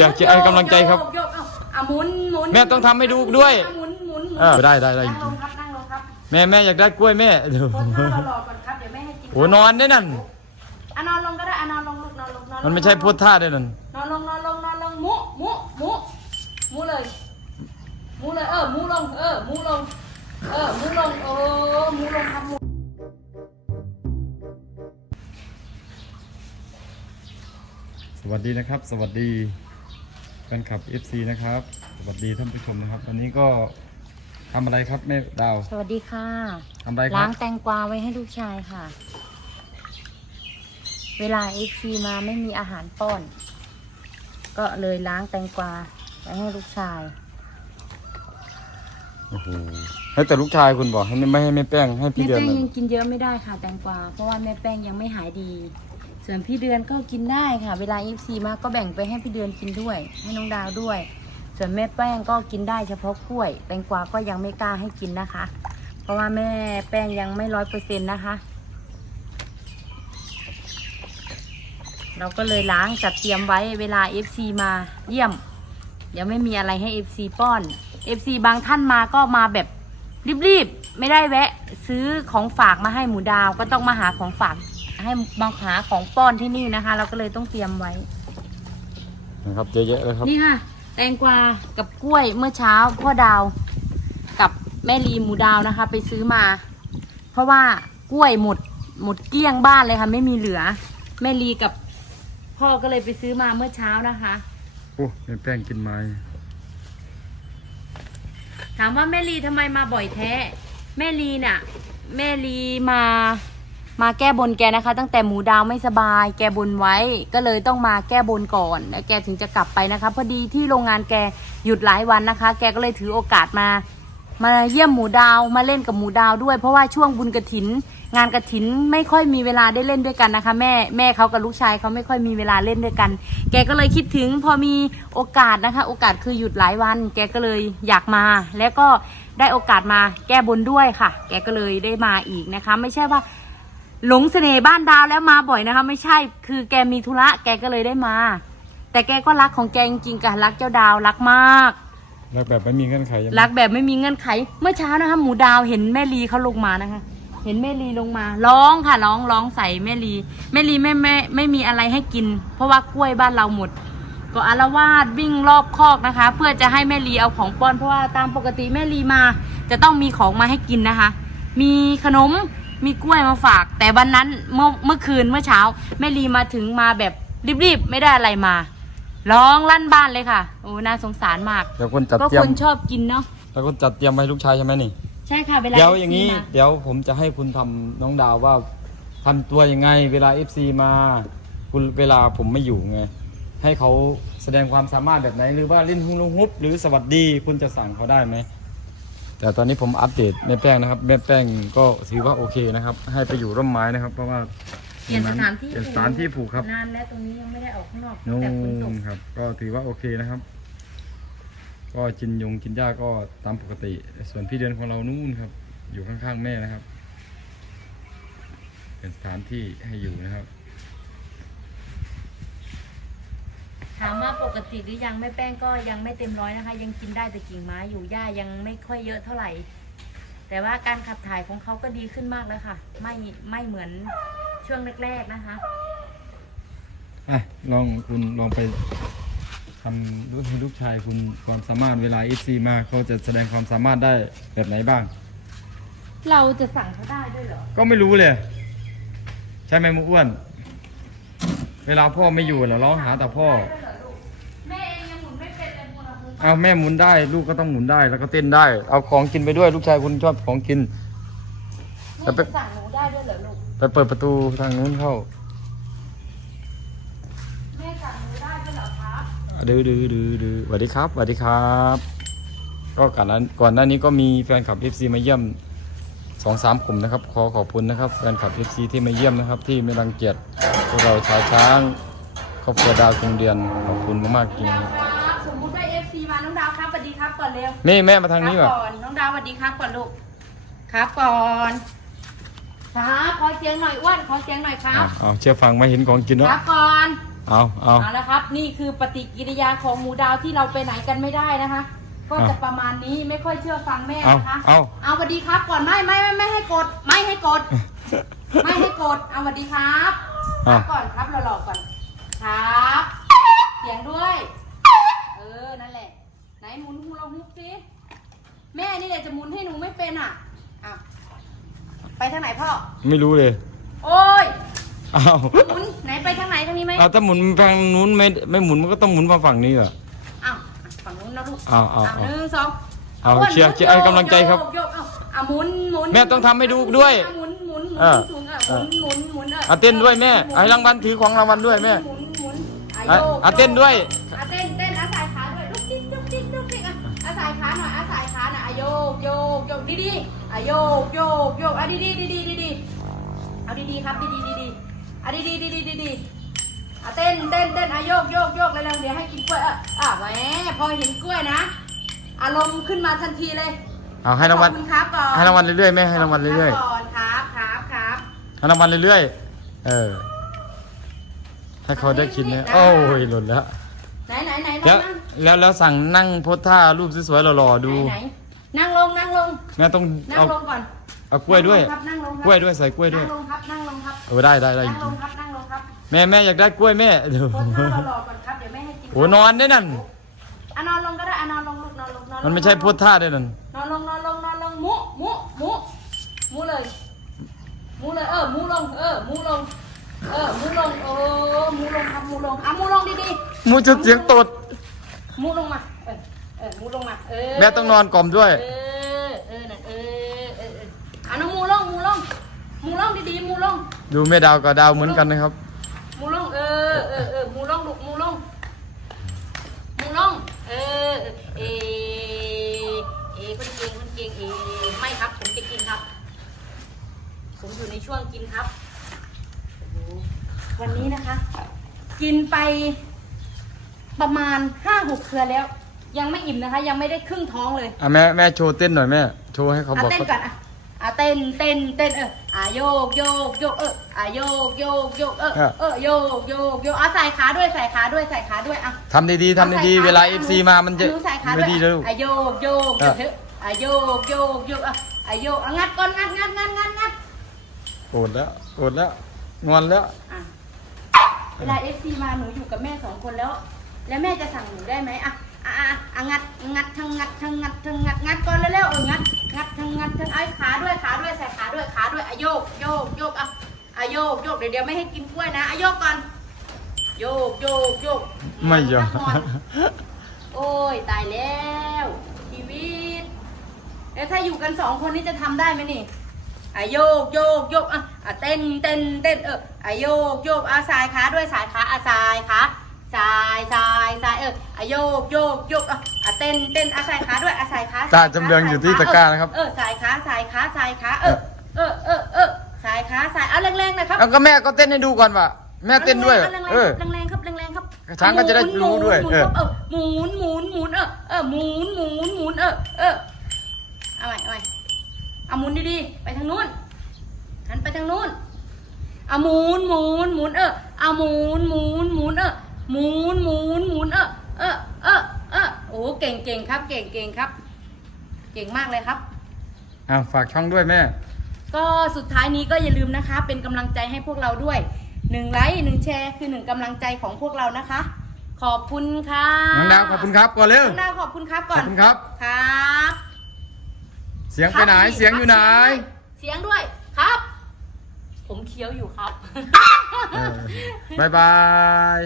อยากจะให้กำลังใจครับ โยกโยกเอาเอาหมุนหมุนแม่ต้องทำให้ดูด้วยเอาหมุนหมุนหมุนเออได้ได้ได้ นั่งลงครับนั่งลงครับแม่แม่อยากได้กล้วยแม่เดี๋ยวโพสท่าเรารอก่อนครับเดี๋ยวแม่ให้กินโอ้นอนได้นั่น อะนอนลงก็ได้อะนอนลงลูกนอนลงนอนลงมันไม่ใช่โพดท่าได้นั่น นอนลงนอนลงนอนลงมุมุมุมุเลยมุเลยเออมุลงเออมุลงเออมุลงเออมุลงครับมุสวัสดีนะครับ สวัสดีแฟนคลับ FC นะครับ สวัสดีท่านผู้ชมนะครับ วันนี้ก็ทำอะไรครับแม่ดาวสวัสดีค่ะ ทำอะไรคล้ารับงแตงกวาไว้ให้ลูกชายค่ะ เวลาเอฟซีมาไม่มีอาหารป้อน ก็เลยล้างแตงกวาไว้ให้ลูกชาย โอ้โหให้แต่ลูกชายคุณบอกให้ไม่ไม่ให้แม่แป้งให้พี่แม่เดือนแป้งนั่นยังกินเยอะไม่ได้ค่ะ แตงกวา เพราะว่าแม่แป้งยังไม่หายดี ส่วนพี่เดือนก็กินได้ค่ะ เวลาเอฟซีมาก็แบ่งไปให้พี่เดือนกินด้วย ให้น้องดาวด้วย ส่วนแม่แป้งก็กินได้เฉพาะกล้วย แตงกวาก็ยังไม่กล้าให้กินนะคะ เพราะว่าแม่แป้งยังไม่ร้อยเปอร์เซ็นต์นะคะ เราก็เลยล้างจัดเตรียมไว้เวลา FC มาเยี่ยมเดี๋ยวไม่มีอะไรให้ FC ป้อน FC บางท่านมาก็มาแบบรีบๆ ไม่ได้แวะ ซื้อของฝากมาให้หมูดาวก็ต้องมาหาของฝาก ให้มาหาของป้อนที่นี่นะคะ เราก็เลยต้องเตรียมไว้ นะครับเยอะๆเลยครับ นี่ค่ะ แตงกวากับกล้วยเมื่อเช้าพ่อดาว กับแม่ลีหมูดาวนะคะ ไปซื้อมา เพราะว่ากล้วยหมดหมดเกลี้ยงบ้านเลยค่ะ ไม่มีเหลือ แม่ลีกับพ่อก็เลยไปซื้อมาเมื่อเช้านะคะ โอ้แม่แป้งกินไม้ ถามว่าแม่ลีทำไมมาบ่อยแท้ แม่ลีน่ะ แม่ลีมา มาแก้บนแกนะคะ ตั้งแต่หมูดาวไม่สบาย แกบนไว้ ก็เลยต้องมาแก้บนก่อน แล้วแกถึงจะกลับไปนะคะ พอดีที่โรงงานแกหยุดหลายวันนะคะ แกก็เลยถือโอกาสมา มาเยี่ยมหมูดาวมาเล่นกับหมูดาวด้วย เพราะว่าช่วงบุญกระถิน งานกระถินไม่ค่อยมีเวลาได้เล่นด้วยกันนะคะ แม่แม่เขากับลูกชายเขาไม่ค่อยมีเวลาเล่นด้วยกัน แกก็เลยคิดถึงพอมีโอกาสนะคะ โอกาสคือหยุดหลายวัน แกก็เลยอยากมา แล้วก็ได้โอกาสมาแก้บนด้วยค่ะ แกก็เลยได้มาอีกนะคะ ไม่ใช่ว่า หลงเสน่ห์บ้านดาวแล้วมาบ่อยนะคะ ไม่ใช่ คือแกมีธุระแกก็เลยได้มา แต่แกก็รักของแกจริงๆกับรักเจ้าดาวรักมาก รักแบบไม่มีเงื่อนไขใช่ไหมรักแบบไม่มีเงื่อนไข เมื่อเช้านะคะ หมูดาวเห็นแม่ลีเขาลงมานะคะ เห็นแม่ลีลงมา ร้องค่ะ ร้องร้องใส่แม่ลีแม่ลีไม่ไม่ไม่มีอะไรให้กิน เพราะว่ากล้วยบ้านเราหมด ก็อารวาสวิ่งรอบคอกนะคะ เพื่อจะให้แม่ลีเอาของป้อนเพราะว่าตามปกติแม่ลีมา จะต้องมีของมาให้กินนะคะ มีขนม มีกล้วยมาฝาก แต่วันนั้นเมื่อเมื่อคืนเมื่อเช้าแม่ลีมาถึงมาแบบรีบๆ ไม่ได้อะไรมา ร้องลั่นบ้านเลยค่ะ โอ้น่าสงสารมาก เดี๋ยวคนจัดก็เตรียคมนชอบกินเนาะแล้วคนจัดเตรียมให้ลูกชายใช่ไหมนี่ ใช่ค่ะเวลา เดี๋ยว FC อย่างนี้มาเดี๋ยวผมจะให้คุณทำน้องดาวว่าทำตัวยังไง เวลา FC มา คุณเวลาผมไม่อยู่ไง ให้เขาแสดงความสามารถแบบไหน หรือว่าเล่นฮุงลงฮุบหรือสวัสดีคุณจะสั่งเขาได้ไหม แต่ตอนนี้ผมอัปเดตแม่แป้งนะครับ แม่แป้งก็ถือว่าโอเคนะครับ ให้ไปอยู่ร่มไม้นะครับ เพราะว่าเปลี่ยนสถานที่เปลี่ยนสถานที่ผูกครับนานแล้วตรงนี้ยังไม่ได้ออกข้างนอกนู่แต่ฝนตกนครับ ก็ถือว่าโอเคนะครับ ก็กินยงกินหญ้าก็ตามปกติ ส่วนพี่เดือนของเรานู่นครับ อยู่ข้างๆแม่นะครับ เป็นสถานที่ให้อยู่นะครับ ถามว่าปกติหรือยังแม่แป้งก็ยังไม่เต็มร้อยนะคะ ยังกินได้แต่กิ่งไม้อยู่หญ้ายังไม่ค่อยเยอะเท่าไหร่ แต่ว่าการขับถ่ายของเขาก็ดีขึ้นมากแล้วค่ะ ไม่ไม่เหมือนช่วงแรก ๆนะคะอะลองคุณลองไปทำรู้ให้ลูกชายคุณความสามารถเวลาอีซีมาเขาจะแสดงความสามารถได้แบบไหนบ้าง เราจะสั่งเขาได้ด้วยเหรอก็ไม่รู้เลย ใช่ไหมมุกอ้วน เวลาพ่อไม่อยู่เราร้องหาแต่พ่อแม่เองยังหมุนไม่เป็น เลยคุณคุณเอาแม่หมุนได้ ลูกก็ต้องหมุนได้แล้วก็เต้นได้ เอาของกินไปด้วย ลูกชายคุณชอบของกินแม่จะสั่งหนูได้ด้วยเหรอลูกไปเปิดประตูทางนู้นเข้าแม่สั่งหนูได้ด้วยเหรอครับดื้อดื้อดื้อดื้อสวัสดีครับสวัสดีครับ ก็ก่อนนั้นก่อนหน้านี้ก็มีแฟนคลับ FC มาเยี่ยมสองสามกลุ่มนะครับ ขอขอบคุณนะครับแฟนคลับ FC ที่มาเยี่ยมนะครับ ที่ไม่รังเกียจพวกเราชาวช้างครอบครัวดาวคงเดือนขอบคุณมากๆจริง อนเร็วนี่แม่มาทางนี้ครัว่ะบก่อนน้องดาวสวัสดีครับก่อนลูกครับก่อนครับขอเสียงหน่อยอ้วนขอเสียงหน่อยครัอะบ เอาเชื่อฟังไม่เห็นของกินคเนาะรับก่อน เอาเอา เอาละครับนี่คือปฏิกิริยาของหมูดาวที่เราไปไหนกันไม่ได้นะคะ ก็จะประมาณนี้ไม่ค่อยเชื่อฟังแม่เอานะคะเอา เอาสวัสดีครับก่อนไม่ไม่ไม่ไม่ให้กด ไม่ให้กด ไม่ให้กดเอาสวัสดีครับคเอารับก่อนครับเราหลอกก่อนครับ เสียงด้วย เออ นั่นแหละ ไหนหมุนหูเราฮุกสิแม่นี่แหละจะหมุนให้หนูไม่เป็นอะอ้าวไปทางไหนพ่อ ไม่รู้เลย โอ้ยเอาหมุนไหนไปทางไหนทางนี้ไหมเอาถ้าหมุนทางนู้นไม่ไม่หมุนมันก็ต้องหมุนมาฝั่งนี้เหรอ อ้าวฝั่งนู้นนะลูกเอาเอาอะเอาหนึ่งสองเอาวนเชียร์หมุนเชียร์ให้กำลังใจครับ โยกโยกเอาอะหมุนหมุนแม่ต้องทำให้ดูด้วย หมุนหมุนหมุเอนอสูงอะหมุนหมุนหมุนอะเอาเต้นด้วยแม่ให้รางวัลถือของรางวัลด้วยแม่หมุนหมุนอะโยกอะเต้นด้วย กโยกโยกดีดีๆอะโยกโยกโยกอะดีดีดีดีดีดีเอาดีดีๆครับดีดีดีดีอะดีดีดีดีดีดีอะเต้นเต้นเต้นอะโยกโยกโยกเลยแล้วเดี๋ยวให้กินกล้วยอะอะแหมพอเห็นกล้วยนะ อารมณ์ขึ้นมาทันทีเลยเอาให้รางวัลขอบคุณครับก่อนให้รางวัลเรื่อยๆแม่ให้รางวัลเรื่อยขบคุณคบก่อนครับครับครับๆให้รางวัลเรื่อยๆเออให้เขาได้กินเนี่ยโอ้ยหล่นแล้วไหนไหนไหนแล้วนั่งแล้วแล้วสั่งนั่งโพสท่ารูปสวยๆหล่อๆดูไหนไหนนั่ งลงนั่งลงแม่ต้องนั่งเอาลงก่อนเอากล้วยด้วย นั่งลงครับนั่งลงครับกล้วยด้วยใส่กล้วยด้วยนั่งลงครับนั่งลงครับเออได้ได้ได้นั่งลงครับนั่งลงครับแม่แม่อยากได้กล้วยแม่เดี๋ยวโพสท่าเราหล่อก่อนครับเดี๋ยวไม่ให้กินโอ้นอนได้นั่น อะนอนลงก็ได้อะนอนลงลูกนอนลงนอนลงมันไม่ใช่โพสท่าได้นั่น นอนลงนอนลงนอนลงมุมุมุมุเลยมุเลยเออมุลงเออมุลงเออมุลงเออมุลงครับมุลงอะมุลงดีๆมูจะเสียงตดมูลงมาเออเออมูลงมาเออ แม่ต้องนอนกล่อมด้วย เออเออนั่นเออ เออ เอออะน้องมูลง มูลง มูลงดีๆ มูลง ดูแม่ดาวกับดาวเหมือนกันนะครับ มูลงเออเออเออมูลงลูกมูลงมูลงเออเอเอคนเก่งคนเก่งเอไม่ครับผมจะกินครับ ผมอยู่ในช่วงกินครับโอ้โหวันนี้นะคะ กินไปประมาณห้าหกเครือแล้ว ยังไม่อิ่มนะคะ ยังไม่ได้ครึ่งท้องเลยอะแม่แม่โชว์เต้นหน่อยแม่ โชว์ให้เขาอะบอกเต้นก่อนอะ อะเต้นเต้นเต้นเอออะโยกโยกโยกเอออะโยกโยกโยกเออเออโยกโยกโยกอะใส่ขาด้วยใส่ขาด้วยใส่ขาด้วยอะทำดีๆทำดีๆเวลา FC มามันจะหใส่ขาไม่ด้วยดีเลยลูกอะโยกโยกโยกเถอะอะโยกโยกโยกอะอะโยกอะงัดก่อนงัดงัดงัดงัดงัดโกรธแล้วโกรธแล้วงอนแล้วอะเวลาเอฟซีมาหนูอยู่กับแม่สองคนแล้ว แล้วแม่จะสั่งหนูได้ไหมอะอะอะอะงัดงัดทั้งงัดทั้งงัดทั้งงัดงัดก่อนเร็วๆเอองัด โยกโยกเดี๋ยวเดี๋ยวไม่ให้กินกล้วยนะอะโยกก่อน โยกโยกโยกไม่ยอมนอนโอ้ยตายแล้วชีวิตแล้วถ้าอยู่กันสองคนนี้จะทำได้ไหมนี่อะโยกโยกโยกอะอะเต้นเต้นเต้นเอออะโยกโยกอะสายขาด้วยสายขาอะสายขาสายสายสายเอออะโยกโยกโยกอะอะเต้นเต้นอะสายขาด้วยอะสายขาตาจำเรืองอยู่ที่ตะกร้านะครับ เออสายขาสายขาสายขาเออเออเออเออ สายขาสายอะแรงๆนะครับเอาก็แม่ก็เต้นให้ดูก่อนว่ะแม่เต้นด้วยอาแรงๆเออแรงๆครับแรงๆครับช้างก็จะได้รู้ด้วยหมุนเออเออหมุนหมุนหมุนเออเออหมุนหมุนหมุนเออเออเอาใหม่เอาใหม่เอาหมุนดีๆไปทางนู้นหันไปทางนู้นเอาหมุนหมุนหมุนเออเอาหมุนหมุนหมุนเออหมุนหมุนหมุนเออเออเออเออโอ้เก่งเก่งครับ เก่งเก่งครับ เก่งมากเลยครับอะฝากช่องด้วยแม่ ก็สุดท้ายนี้ก็อย่าลืมนะคะ เป็นกำลังใจให้พวกเราด้วยหนึ่งไลค์หนึ่งแชร์คือหนึ่งกำลังใจของพวกเรานะคะ ขอบคุณค่ะน้องดาวขอบคุณครับก่อนเร็วน้องดาวขอบคุณครับขก่ออบนคุณครับ ครับเสียงไปไหนครับเสียงอยู่ไหนเสียงด้วยครับ ผมเคี้ยวอยู่ครับ เออบายบาย